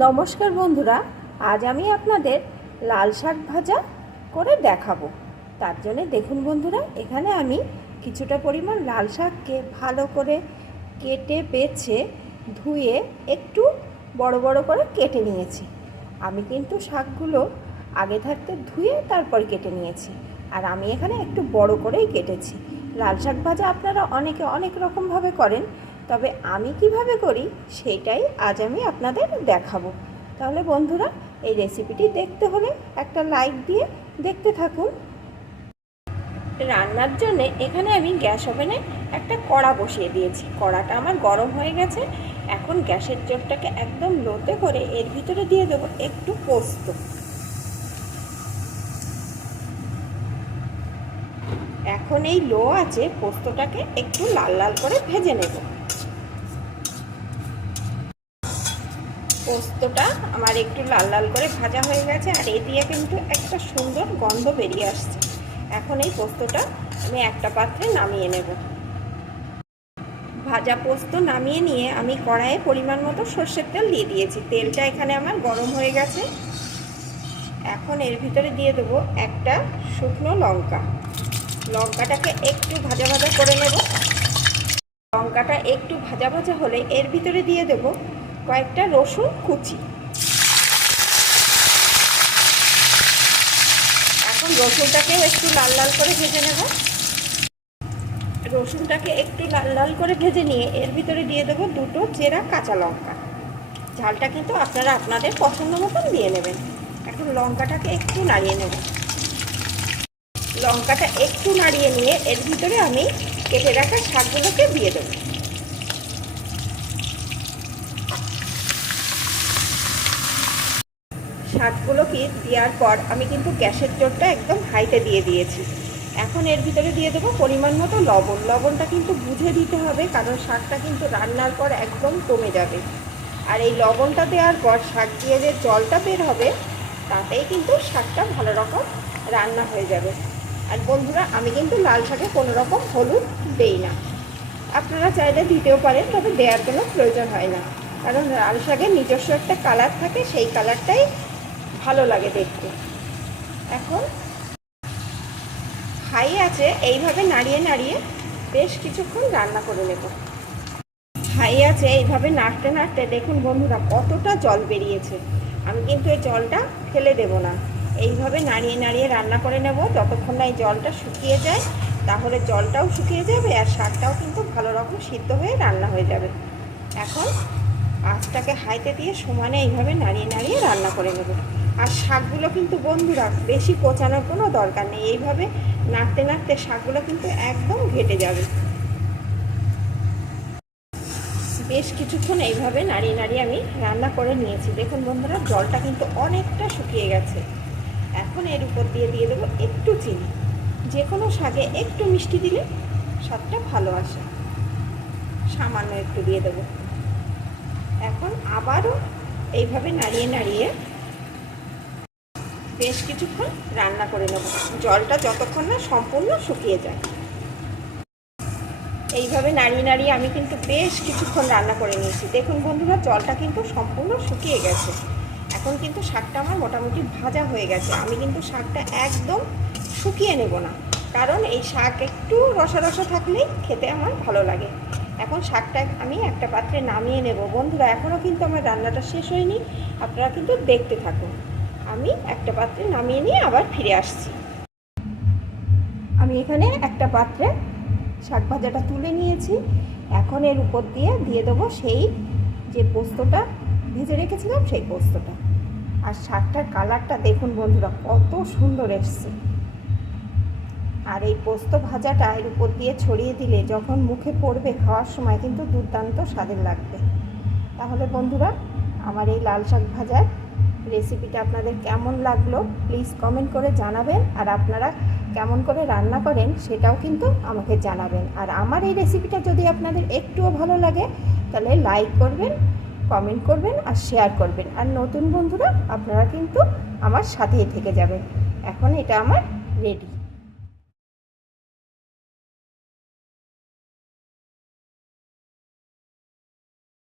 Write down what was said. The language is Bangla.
নমস্কার বন্ধুরা, আজ আমি আপনাদের লাল শাক ভাজা করে দেখাবো। তার জন্য দেখুন বন্ধুরা, এখানে আমি কিছুটা পরিমাণ লাল শাককে ভালো করে কেটে, বেছে, ধুয়ে একটু বড় বড় করে কেটে নিয়েছি। আমি কিন্তু শাকগুলো আগে থাকতে ধুয়ে তারপর কেটে নিয়েছি। আর আমি এখানে একটু বড় করেই কেটেছি। লাল শাক ভাজা আপনারা অনেকে অনেক রকমভাবে করেন তবে আমি কীভাবে করি সেটাই আজ আমি আপনাদের দেখাবো। তাহলে বন্ধুরা, এই রেসিপিটি দেখতে হলে একটা লাইক দিয়ে দেখতে থাকুন। রান্নার জন্যে এখানে আমি গ্যাস ওভেনে একটা কড়া বসিয়ে দিয়েছি। কড়াটা আমার গরম হয়ে গেছে। এখন গ্যাসের জোরটাকে একদম লোতে করে এর ভিতরে দিয়ে দেবো একটু পোস্ত। এখন এই লো আছে, পোস্তটাকে একটু লাল লাল করে ভেজে নেব। পোস্তটা আমার একটু লাল লাল করে ভাজা হয়ে গেছে, আর এ দিয়ে কিন্তু একটা সুন্দর গন্ধ বেরিয়ে আসছে। এখন এই পোস্তটা আমি একটা পাত্রে নামিয়ে নেব। ভাজা পোস্ত নামিয়ে নিয়ে আমি কড়াইয়ে পরিমাণ মতো সর্ষের তেল দিয়ে দিয়েছি। তেলটা এখানে আমার গরম হয়ে গেছে। এখন এর ভিতরে দিয়ে দেবো একটা শুকনো লঙ্কা। লঙ্কাটাকে একটু ভাজা ভাজা করে নেব। লঙ্কাটা একটু ভাজা ভাজা হলে এর ভিতরে দিয়ে দেব কয়েকটা রসুন কুচি। এখন রসুনটাকেও একটু লাল লাল করে ভেজে নেব। রসুনটাকে একটু লাল লাল করে ভেজে নিয়ে এর ভিতরে দিয়ে দেবো দুটো চেরা কাঁচা লঙ্কা। ঝালটা কিন্তু আপনারা আপনাদের পছন্দ মতন দিয়ে নেবেন। এখন লঙ্কাটাকে একটু নাড়িয়ে নেব। লঙ্কাটা একটু নাড়িয়ে নিয়ে এর ভিতরে আমি কেটে রাখা শাকগুলোকে দিয়ে দেব। শাকগুলোকে দেওয়ার পর আমি কিন্তু গ্যাসের জোরটা একদম হাইতে দিয়ে দিয়েছি। এখন এর ভিতরে দিয়ে দেবো পরিমাণ মতো লবণ। লবণটা কিন্তু বুঝে দিতে হবে, কারণ শাকটা কিন্তু রান্নার পর একদম কমে যাবে। আর এই লবণটা দেওয়ার পর শাক দিয়ে যে জলটা বের হবে, তাতেই কিন্তু শাকটা ভালো রকম রান্না হয়ে যাবে। আর বন্ধুরা, আমি কিন্তু লাল শাকে কোনো রকম হলুদ দেই না। আপনারা চাইলে দিতেও পারেন, তবে দেওয়ার কোনো প্রয়োজন হয় না। কারণ লাল শাকের নিজস্ব একটা কালার থাকে, সেই কালারটাই ভালো লাগে দেখতে। এখন হাই আছে, এইভাবে নাড়িয়ে নাড়িয়ে বেশ কিছুক্ষণ রান্না করে নেব। হাই আছে, এইভাবে নাড়তে নাড়তে দেখুন বন্ধুরা, কতটা জল বেরিয়েছে। আমি কিন্তু এই জলটা ফেলে দেব না। এইভাবে নাড়িয়ে নাড়িয়ে রান্না করে নেব। যতক্ষণ না এই জলটা শুকিয়ে যায়, তাহলে জলটাও শুকিয়ে যাবে আর শাকটাও কিন্তু ভালো রকম সিদ্ধ হয়ে রান্না হয়ে যাবে। এখন আঁচটাকে হাইতে দিয়ে সমানে এইভাবে নাড়িয়ে নাড়িয়ে রান্না করে নেব। আর শাকগুলো কিন্তু বন্ধুরা বেশি পচানোর কোনো দরকার নেই। এইভাবে নাড়তে নাড়তে শাকগুলো কিন্তু একদম ঘেটে যাবে। বেশ কিছুক্ষণ এইভাবে নাড়িয়ে নাড়িয়ে আমি রান্না করে নিয়েছি। দেখুন বন্ধুরা, জলটা কিন্তু অনেকটা শুকিয়ে গেছে। এখন এর উপর দিয়ে দিয়ে দেবো একটু চিনি। যে কোনো শাকে একটু মিষ্টি দিলে স্বাদটা ভালো আসে। সামান্য একটু দিয়ে দেবো। এখন আবারও এইভাবে নাড়িয়ে নাড়িয়ে বেশ কিছুক্ষণ রান্না করে নেব। জলটা যতক্ষণ না সম্পূর্ণ শুকিয়ে যায়। এইভাবে নাড়িয়ে নাড়িয়ে আমি কিন্তু বেশ কিছুক্ষণ রান্না করে নিয়েছি। দেখুন বন্ধুরা, জলটা কিন্তু সম্পূর্ণ শুকিয়ে গেছে। এখন কিন্তু শাকটা আমার মোটামুটি ভাজা হয়ে গেছে। আমি কিন্তু শাকটা একদম শুকিয়ে নেব না। কারণ এই শাক একটু রসা রসা থাকলেই খেতে আমার ভালো লাগে। এখন শাকটা আমি একটা পাত্রে নামিয়ে নেব। বন্ধুরা এখনও কিন্তু আমার রান্নাটা শেষ হয়নি। আপনারা কিন্তু দেখতে থাকুন। আমি একটা পাত্রে নামিয়ে নিয়ে আবার ফিরে আসছি। আমি এখানে একটা পাত্রে শাক ভাজাটা তুলে নিয়েছি। এখন এর উপর দিয়ে দিয়ে দেবো সেই যে পোস্তটা ভেজে রেখেছিলাম সেই পোস্তটা। আর শাকটার কালারটা দেখুন বন্ধুরা, কত সুন্দর এসছে। আর এই পোস্ত ভাজাটা এর উপর দিয়ে ছড়িয়ে দিলে যখন মুখে পড়বে খাওয়ার সময় কিন্তু দুর্দান্ত স্বাদের লাগবে। তাহলে বন্ধুরা, আমার এই লাল শাক ভাজার রেসিপিটা আপনাদের কেমন লাগল প্লিজ কমেন্ট করে জানাবেন। আর আপনারা কেমন করে রান্না করেন সেটাও কিন্তু আমাকে জানাবেন। আর আমার এই রেসিপিটা যদি আপনাদের একটুও ভালো লাগে, তাহলে লাইক করবেন কমেন্ট করবেন আর শেয়ার করবেন। আর নতুন বন্ধুরা, আপনারা কিন্তু আমার সাথেই থেকে যাবেন। এখন এটা আমার রেডি